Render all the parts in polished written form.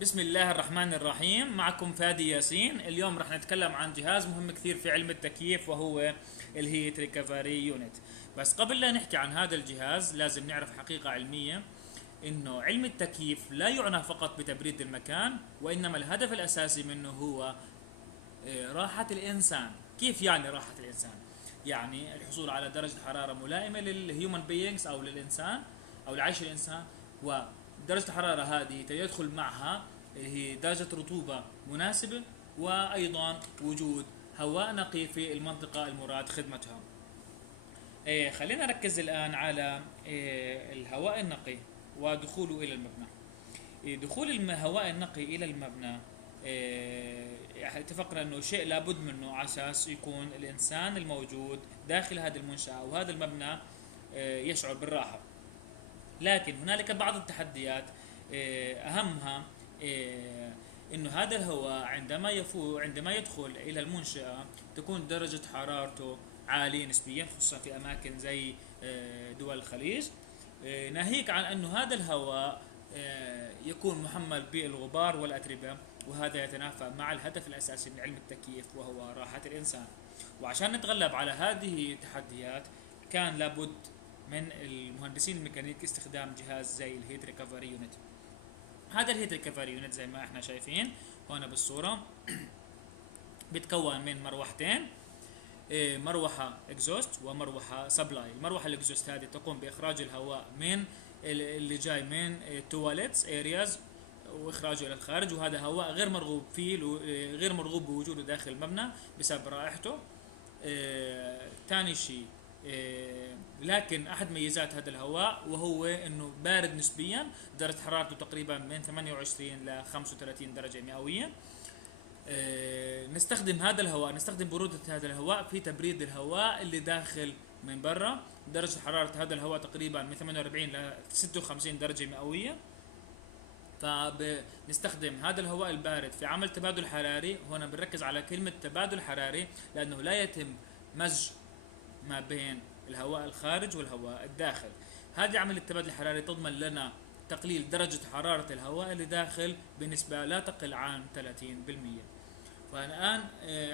بسم الله الرحمن الرحيم. معكم فادي ياسين. اليوم رح نتكلم عن جهاز مهم كثير في علم التكييف وهو الهيت ريكفري يونت. بس قبل لا نحكي عن هذا الجهاز لازم نعرف حقيقة علمية، انه علم التكييف لا يعنى فقط بتبريد المكان، وانما الهدف الاساسي منه هو راحة الانسان. كيف يعني راحة الانسان؟ يعني الحصول على درجة حرارة ملائمة للهيومن بينجز او للانسان او لعيش الانسان، ودرجة الحرارة هذه يدخل معها اللي هي درجة رطوبة مناسبة، وايضا وجود هواء نقي في المنطقة المراد خدمتها. خلينا نركز الآن على الهواء النقي ودخوله إلى المبنى. دخول الهواء النقي إلى المبنى، اتفقنا أنه شيء لابد منه على أساس يكون الإنسان الموجود داخل هذه المنشأة وهذا المبنى يشعر بالراحة. لكن هنالك بعض التحديات، أهمها انه هذا الهواء عندما يدخل الى المنشأة تكون درجة حرارته عالية نسبيا، خصوصا في اماكن زي دول الخليج. ناهيك عن انه هذا الهواء يكون محمل بالغبار والاتربة، وهذا يتنافى مع الهدف الاساسي من علم التكييف وهو راحة الانسان. وعشان نتغلب على هذه التحديات كان لابد من المهندسين الميكانيك استخدام جهاز زي الهيت ريكفري يونت. هذا الهيت ريكفري يونت زي ما احنا شايفين هنا بالصورة بيتكون من مروحتين، مروحة اكزوست ومروحة سبلاي. المروحة الاكزوست هذه تقوم باخراج الهواء من اللي جاي من تواليتس ارياز واخراجه الى الخارج، وهذا هواء غير مرغوب فيه، غير مرغوب بوجوده داخل المبنى بسبب رائحته. ثاني شيء، لكن احد ميزات هذا الهواء وهو انه بارد نسبيا، درجة حرارته تقريبا من 28 ل 35 درجة مئوية. نستخدم برودة هذا الهواء في تبريد الهواء اللي داخل من برا. درجة حرارة هذا الهواء تقريبا من 48 ل 56 درجة مئوية. فبنستخدم هذا الهواء البارد في عمل تبادل حراري. هنا بنركز على كلمة تبادل حراري لأنه لا يتم مزج ما بين الهواء الخارج والهواء الداخل. هذه عملية التبادل الحراري تضمن لنا تقليل درجة حرارة الهواء اللي داخل بنسبة لا تقل عن 30%. والآن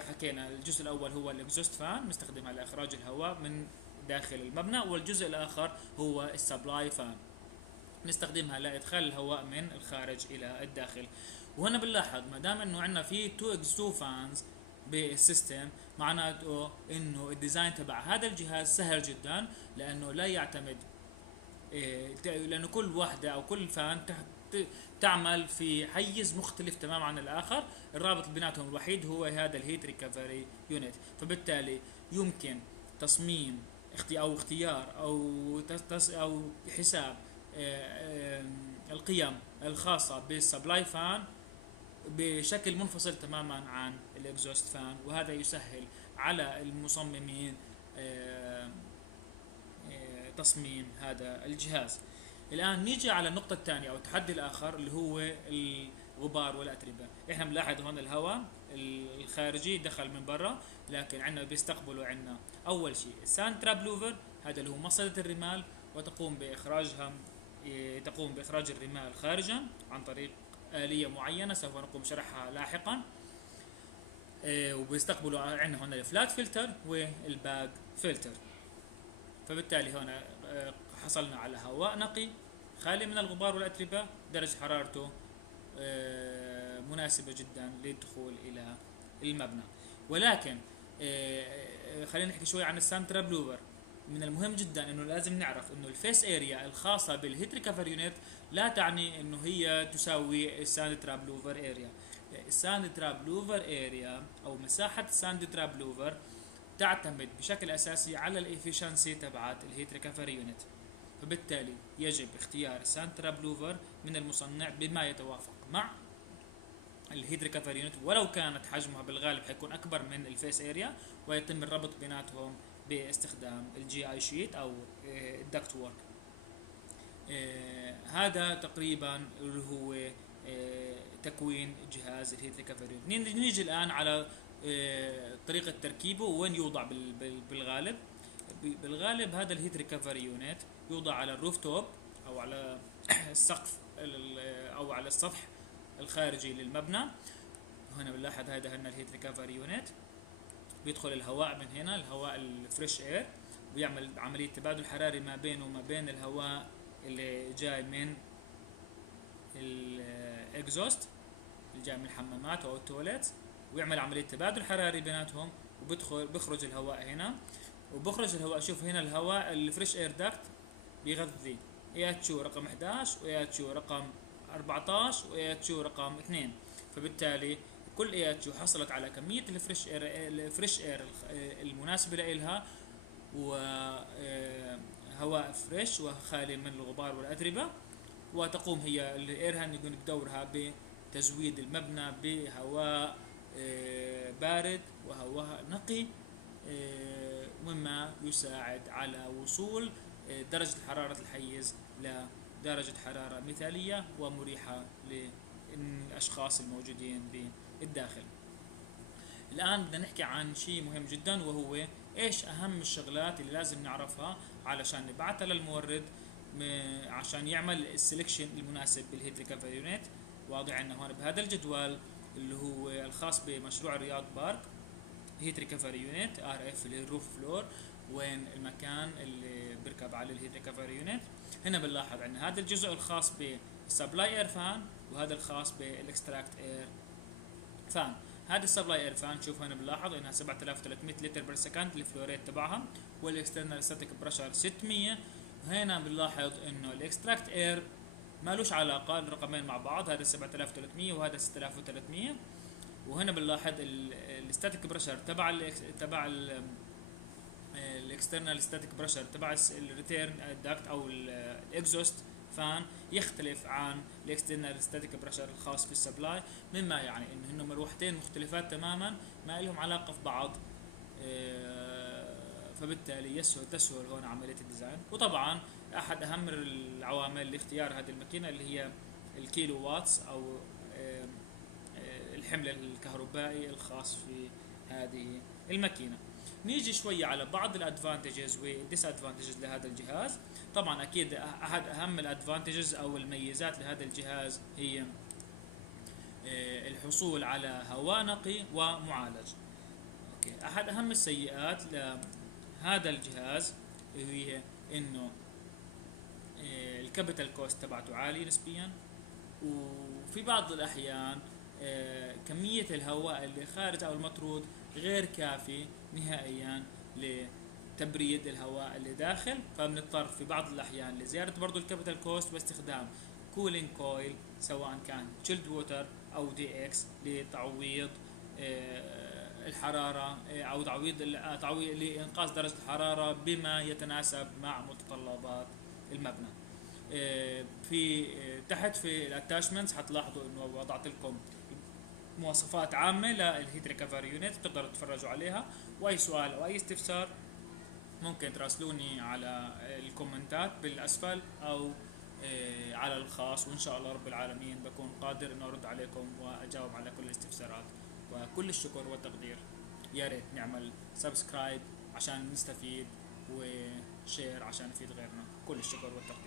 حكينا الجزء الأول هو الإكزوست فان مستخدمها لإخراج الهواء من داخل المبنى، والجزء الآخر هو السبلاي فان نستخدمها لإدخال الهواء من الخارج إلى الداخل. وهنا بنلاحظ ما دام إنه عندنا في 2 فانز بالسيستم، معناته إنه الديزاين تبع هذا الجهاز سهل جدا، لأنه لا يعتمد لأنه كل واحدة أو كل فان تعمل في حيز مختلف تماما عن الآخر. الرابط بيناتهم الوحيد هو هذا الهيت ريكفري يونت. فبالتالي يمكن تصميم أو اختيار أو حساب القيم الخاصة بالسبلاي فان بشكل منفصل تماما عن الاكزوست فان، وهذا يسهل على المصممين تصميم هذا الجهاز. الآن نيجي على النقطة الثانية أو التحدي الآخر اللي هو الغبار والأتربة. إحنا بنلاحظ هون الهواء الخارجي دخل من برا، لكن عندنا بيستقبلوا عندنا أول شيء الساند ترابلوفر، هذا اللي هو مصلة الرمال، تقوم بإخراج الرمال خارجا عن طريق آلية معينة سوف نقوم بشرحها لاحقا. وبيستقبلوا عندنا هنا الفلات فلتر والباج فلتر. فبالتالي هنا حصلنا على هواء نقي خالي من الغبار والأتربة، درجة حرارته مناسبة جدا للدخول إلى المبنى. ولكن خلينا نحكي شوي عن الساند ترابلوفر. من المهم جدا انه لازم نعرف انه الفيس اريا الخاصه بالهيت ريكفري يونت لا تعني انه هي تساوي الساند ترابلوفر اريا. الساند ترابلوفر اريا او مساحه الساند ترابلوفر تعتمد بشكل اساسي على الافشنسي تبعت الهيت ريكفري يونت. فبالتالي يجب اختيار الساند ترابلوفر من المصنع بما يتوافق مع الهيت ريكفري يونت، ولو كانت حجمها بالغالب حيكون اكبر من الفيس اريا، ويتم الربط بيناتهم باستخدام الجي اي شيت او الدكت وورك. هذا تقريبا اللي هو تكوين جهاز الهيت ريكفري. نيجي الان على طريقة تركيبه وين يوضع بالغالب. بالغالب هذا الهيت ريكفري يونت يوضع على الروف توب او على السقف او على السطح الخارجي للمبنى. هنا بنلاحظ هذا هنا الهيت ريكفري يونت، بيدخل الهواء من هنا، الهواء الفريش اير، ويعمل عملية تبادل حراري ما بينه وما بين الهواء اللي جاي من الاكزوست اللي جاي من الحمامات او التواليت، ويعمل عملية تبادل حراري بيناتهم، بيخرج الهواء هنا، وبخرج الهواء. شوف هنا الهواء الفريش اير داكت بيغذي اياتشو رقم 11 واياتشو رقم 14 واياتشو رقم 2. فبالتالي كل اياتشو حصلت على كمية الفريش اير المناسبة لها، وهواء فريش وخالي من الغبار والأتربة، وتقوم هي الاير هاندلنج بدورها بتزويد المبنى بهواء بارد وهواء نقي، مما يساعد على وصول درجة حرارة الحيز لدرجة حرارة مثالية ومريحة للأشخاص الموجودين بالداخل. الآن بدنا نحكي عن شيء مهم جدا، وهو ايش أهم الشغلات اللي لازم نعرفها علشان نبعثها للمورد عشان يعمل السلكشن المناسب بالهيت ريكفري يونت. واضح عندنا هون بهذا الجدول اللي هو الخاص بمشروع رياض بارك هيت ريكفري يونت RF اللي هي الروف فلور، وين المكان اللي بركب عليه الهيت ريكفري يونت. هنا بنلاحظ عندنا هذا الجزء الخاص بالسبلاي اير فان، وهذا الخاص بالاكستراكت اير فان. هذا السبلاي اير فان شوف هنا بنلاحظ انها 7300 لتر بر سكند الفلوريت تبعها، والاكسترنال ستاتيك بريشر 600. هنا بنلاحظ انه الاكستراكت اير مالوش علاقه الرقمين مع بعض، هذا 7300 وهذا 6300. وهنا بنلاحظ الستاتيك بريشر تبع الاكسترنال ستاتيك بريشر تبع الريتيرن داكت او الاكزوست فان يختلف عن الاكسترنال ستاتيك بريشر الخاص بالسبلاي، مما يعني انه هن مروحتين مختلفات تماما ما لهم علاقه في بعض. فبالتالي تسهل هون عمليه الديزاين. وطبعا احد اهم العوامل لاختيار هذه الماكينه اللي هي الكيلو واتس او الحمل الكهربائي الخاص في هذه الماكينه. نيجي شوي على بعض الادفانتجز والديس ادفانتجز لهذا الجهاز. طبعا اكيد احد اهم الادفانتجز او الميزات لهذا الجهاز هي الحصول على هواء نقي ومعالج. اوكي، احد اهم السيئات لهذا الجهاز هي انه الكابيتال كوست تبعته عالي نسبيا، وفي بعض الاحيان كمية الهواء اللي خارج او المطرود غير كافي نهائيا لتبريد الهواء اللي داخل، فبنضطر في بعض الاحيان لزيادة برضو الكابيتال كوست باستخدام كولينج كويل سواء كان تشيلد ووتر او دي اكس لتعويض الحرارة او تعويض لانقاص درجة الحرارة بما يتناسب مع متطلبات المبنى. في تحت في الاتاشمنتس حتلاحظوا انه وضعت لكم مواصفات عامة للهيت ريكفري يونت، بتقدروا تتفرجوا عليها. واي سؤال او اي استفسار ممكن تراسلوني على الكومنتات بالاسفل او على الخاص، وان شاء الله رب العالمين بكون قادر انه ارد عليكم واجاوب على كل الاستفسارات. وكل الشكر والتقدير. يا ريت نعمل سبسكرايب عشان نستفيد، وشير عشان نفيد غيرنا. كل الشكر والتقدير.